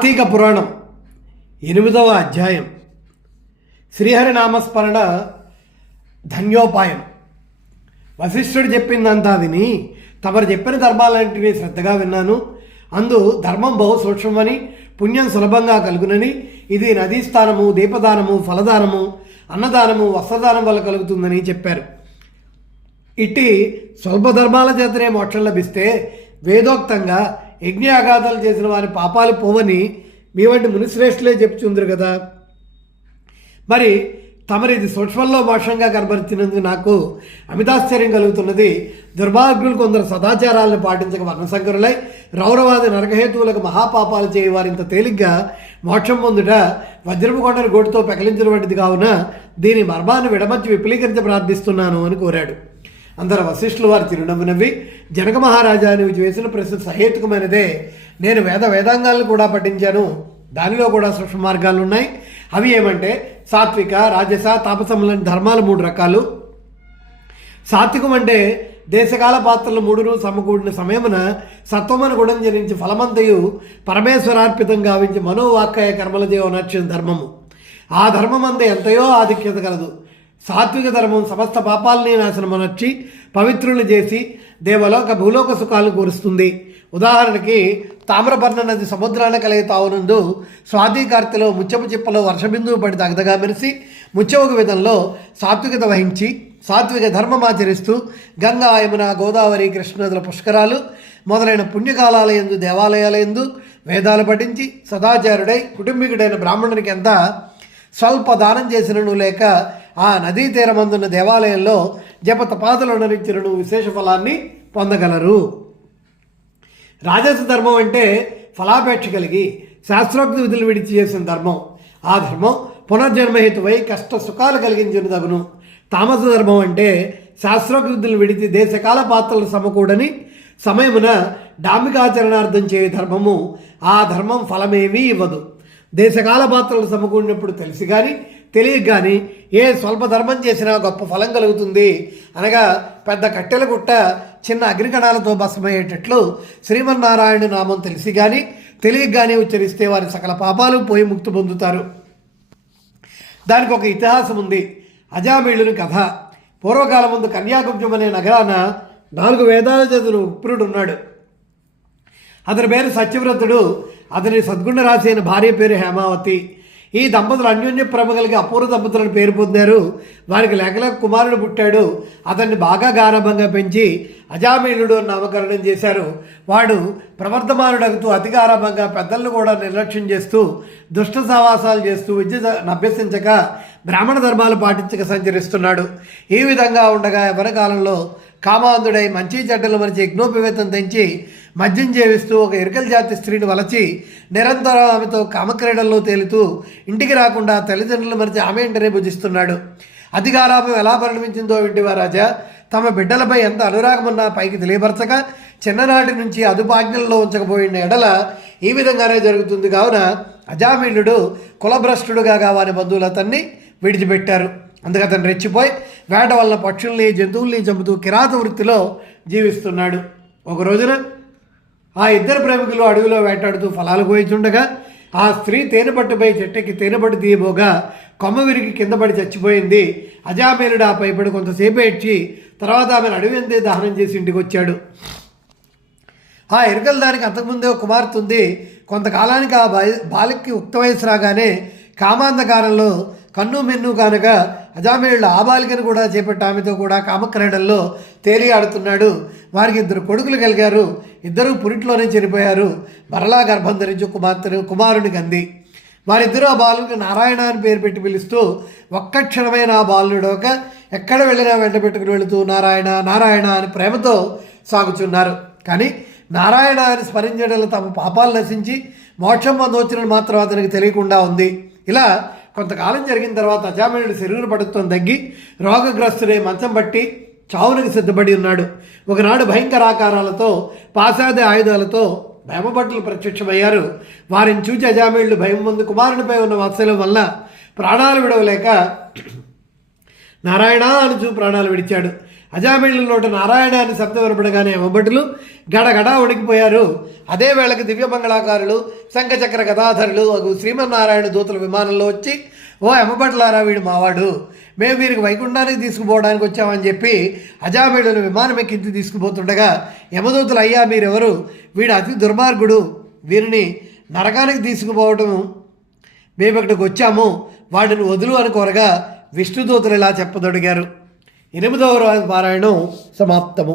కార్తీక పురాణం ఎనిమిదవ అధ్యాయం. శ్రీహరి నామస్మరణ ధన్యోపాయం. వశిష్ఠుడు చెప్పిందంతా విని తమరు చెప్పిన ధర్మాలంటివి శ్రద్ధగా విన్నాను. అందు ధర్మం బహు సూక్ష్మమని పుణ్యం సులభంగా కలుగునని ఇది నదీ స్థానము దీపదానము ఫలదానము అన్నదానము వస్త్రదానం వల్ల కలుగుతుందని చెప్పారు. ఇట్టి స్వల్ప ధర్మాల చేతనే మోక్షం లభిస్తే వేదోక్తంగా యజ్ఞయాగాదాలు చేసిన వారి పాపాలు పోవని మీ వంటి మునిశ్రేష్ఠులే చెప్పుచుందరు కదా. మరి తమరిది సూక్ష్మంలో మోక్షంగా కనబరిచినందుకు నాకు అమితాశ్చర్యం కలుగుతున్నది. దుర్భాగ్యులు కొందరు సదాచారాలను పాటించక వర్ణశంకరులై రౌరవాది నరకహేతువులకు మహాపాపాలు చేయవారింత తేలిగ్గా మోక్షం పొందుట వజ్రపు కొండను గోటుతో పెకలించిన వంటిది కావున దీని మర్మాన్ని విడమర్చి విపులీకరించి ప్రార్థిస్తున్నాను అని కోరాడు. అందరు వశిష్ఠులు వారు తిరునవ్వు నవ్వి జనక మహారాజా నువ్వు చేసిన ప్రశ్న సహేతుకమైనదే. నేను వేద వేదాంగాలను కూడా పఠించాను. దానిలో కూడా సూక్ష్మ మార్గాలు ఉన్నాయి. అవి ఏమంటే సాత్విక రాజస తాపసములని ధర్మాలు మూడు రకాలు. సాత్వికం అంటే దేశకాల పాత్రలు మూడును సమకూడిన సమయమున సత్వమును గుణం జరించి ఫలమంతయు పరమేశ్వరార్పితం గావించి మనోవాక్కాయ కర్మలదేవ జీవనర్చిన ధర్మము. ఆ ధర్మం అంతే ఎంతయో ఆధిక్యత కలదు. సాత్విక ధర్మం సమస్త పాపాలని నాశనమనొచ్చి పవిత్రులు చేసి దేవలోక భూలోక సుఖాలు కూరుస్తుంది. ఉదాహరణకి తామ్రపర్ణ నది సముద్రాన కలిగే తావునందు స్వాతి కార్తెలో ముచ్చపు చిప్పలో వర్షబిందువు పడి తగదగా మెరిసి ముచ్చవక విధంలో సాత్వికత వహించి సాత్విక ధర్మమాచరిస్తూ గంగా యమున గోదావరి కృష్ణనదుల పుష్కరాలు మొదలైన పుణ్యకాలాలయందు దేవాలయాలయందు వేదాలు పఠించి సదాచారుడై కుటుంబీకుడైన బ్రాహ్మణునికి ఎంత స్వల్ప దానం చేసినను లేక ఆ నదీ తీరమందున్న దేవాలయంలో జప తపాదులు విశేష ఫలాన్ని పొందగలరు. రాజస ధర్మం అంటే ఫలాపేక్ష కలిగి శాస్త్రోక్త విధులు విడిచి చేసిన ధర్మం. ఆ ధర్మం పునర్జన్మహేతువై కష్ట సుఖాలు కలిగించిన తగును తామస ధర్మం అంటే శాస్త్రోక్త విధులు విడిచి దేశకాల పాత్రలు సమకూడని సమయమున డాంబికాచరణార్థం చేయు ధర్మము. ఆ ధర్మం ఫలమేమీ ఇవ్వదు. దేశకాల పాత్రలు సమకూడినప్పుడు తెలిసి కానీ తెలియక కానీ ఏ స్వల్ప ధర్మం చేసినా గొప్ప ఫలం కలుగుతుంది. అనగా పెద్ద కట్టెల గుట్ట చిన్న అగ్నికణాలతో భస్మయ్యేటట్లు శ్రీమన్నారాయణ నామం తెలిసి కానీ తెలియక కానీ ఉచ్చరిస్తే వారి సకల పాపాలు పోయి ముక్తి పొందుతారు. దానికి ఒక ఇతిహాసం ఉంది. అజామీళ్ళుని కథ. పూర్వకాలం ముందు కన్యాకుబ్జం అనే నగరాన నాలుగు వేదాల చదువులు ఉప్రుడు ఉన్నాడు అతని పేరు సత్యవ్రతుడు. అతని సద్గుణ రాశి అయిన భార్య పేరు హేమావతి. ఈ దంపతులు అన్యోన్య ప్రేమ కలిగి అపూర్వ దంపతులను పేరు పొందారు. వారికి లేఖలకు కుమారుడు పుట్టాడు. అతన్ని బాగా గారభంగా పెంచి అజామీనుడు నామకరణం చేశారు. వాడు ప్రవర్ధమానుడగుతూ అతి గారంభంగా పెద్దలను కూడా నిర్లక్ష్యం చేస్తూ దుష్ట సావాసాలు చేస్తూ విద్య అభ్యసించక బ్రాహ్మణ ధర్మాలు పాటించక సంచరిస్తున్నాడు. ఈ విధంగా ఉండగా ఎవరి కాలంలో కామాంధుడై మంచి చెడ్డలు మరిచి యజ్ఞోపవేతం తెంచి మద్యం చేవిస్తూ ఒక ఇరకల జాతి స్త్రీని వలచి నిరంతరం ఆమెతో కామక్రీడల్లో తేలుతూ ఇంటికి రాకుండా తల్లిదండ్రులు మరిచి ఆమె ఇంటనే భుజిస్తున్నాడు. అధికారాపం ఎలా పరిణమించిందో వింటివా రాజా తమ బిడ్డలపై ఎంత అనురాగమన్నా పైకి తెలియపరచక చిన్ననాటి నుంచి అదుపాజ్ఞల్లో ఉంచకపోయిన ఎడల ఈ విధంగానే జరుగుతుంది కావున అజామీనుడు కులభ్రష్టుడుగా వారి బంధువులు అతన్ని విడిచిపెట్టారు. అందుకు అతను రెచ్చిపోయి వేట వల్ల పక్షుల్ని జంతువుల్ని చంపుతూ కిరాత వృత్తిలో జీవిస్తున్నాడు. ఒక రోజున ఆ ఇద్దరు ప్రేమికులు అడవిలో వేటాడుతూ ఫలాలు కోయించుండగా ఆ స్త్రీ తేనెపట్టుపై చెట్టెక్కి తేనెపట్టు తీయబోగా కొమ్మ విరిగి కింద పడి చచ్చిపోయింది. అజామేనుడు ఆ పైపడి కొంతసేపు ఏడ్చి తర్వాత ఆమెను అడవి అందే దహనం చేసి ఇంటికి వచ్చాడు ఆ ఎరుకల దానికి అంతకుముందే ఒక కుమార్తె ఉంది. కొంతకాలానికి ఆ బాలి బాలికి ఉక్త వయసు రాగానే కామాంధకారంలో కన్ను మెన్ను కానుక అజామేయుళ్ళు ఆ బాలికను కూడా చేపట్టి ఆమెతో కూడా కామక్రీడల్లో తేలి ఆడుతున్నాడు వారికి ఇద్దరు కొడుకులు కలిగారు. ఇద్దరూ పురిట్లోనే చనిపోయారు. మరలా గర్భం ధరించి కుమార్తెను కుమారుని కంది. వారిద్దరూ ఆ బాలునికి నారాయణ అని పేరు పెట్టి పిలుస్తూ ఒక్క క్షణమైన ఆ బాలుడోక ఎక్కడ వెళ్ళినా వెంట పెట్టుకుని వెళుతూ నారాయణ నారాయణ అని ప్రేమతో సాగుచున్నారు. కానీ నారాయణ అని స్మరించడం తమ పాపాలు నశించి మోక్షం పొందవచ్చునని మాత్రం అతనికి తెలియకుండా ఉంది. ఇలా కొంతకాలం జరిగిన తర్వాత అజామేయుడు శరీర పడుత్వం తగ్గి రోగగ్రస్తుడే మంచం బట్టి చావునికి సిద్ధపడి ఉన్నాడు. ఒకనాడు భయంకర ఆకారాలతో పాసాది ఆయుధాలతో భయమభట్లు ప్రత్యక్షమయ్యారు. వారిని చూచి అజామీళ్ళు భయం ముందు కుమారునిపై ఉన్న వాత్సల్యం వల్ల ప్రాణాలు విడవలేక నారాయణ అని చూ ప్రాణాలు విడిచాడు. అజామిళ్ళ నోట నారాయణ అని శబ్దం వినపడగానే యమభటులు గడగడా ఉడికిపోయారు. అదే వేళకు దివ్యమంగళాకారులు శంఖచక్ర గదాధరులు శ్రీమన్నారాయణ దూతల విమానంలో వచ్చి ఓ యమభటులారా వీడు మావాడు. మేము వీరికి వైకుంఠానికి తీసుకుపోవడానికి వచ్చామని చెప్పి అజామిళులు విమానం ఎక్కించి తీసుకుపోతుండగా యమదూతులు అయ్యా మీరెవరు? వీడు అతి దుర్మార్గుడు. వీరిని నరకానికి తీసుకుపోవటం మేము ఇక్కడికి వచ్చాము. వాడిని వదులు అని కోరగా విష్ణుదూతలు ఇలా చెప్పదొడిగారు. ఎనిమిదవ రోజు పారాయణం సమాప్తము.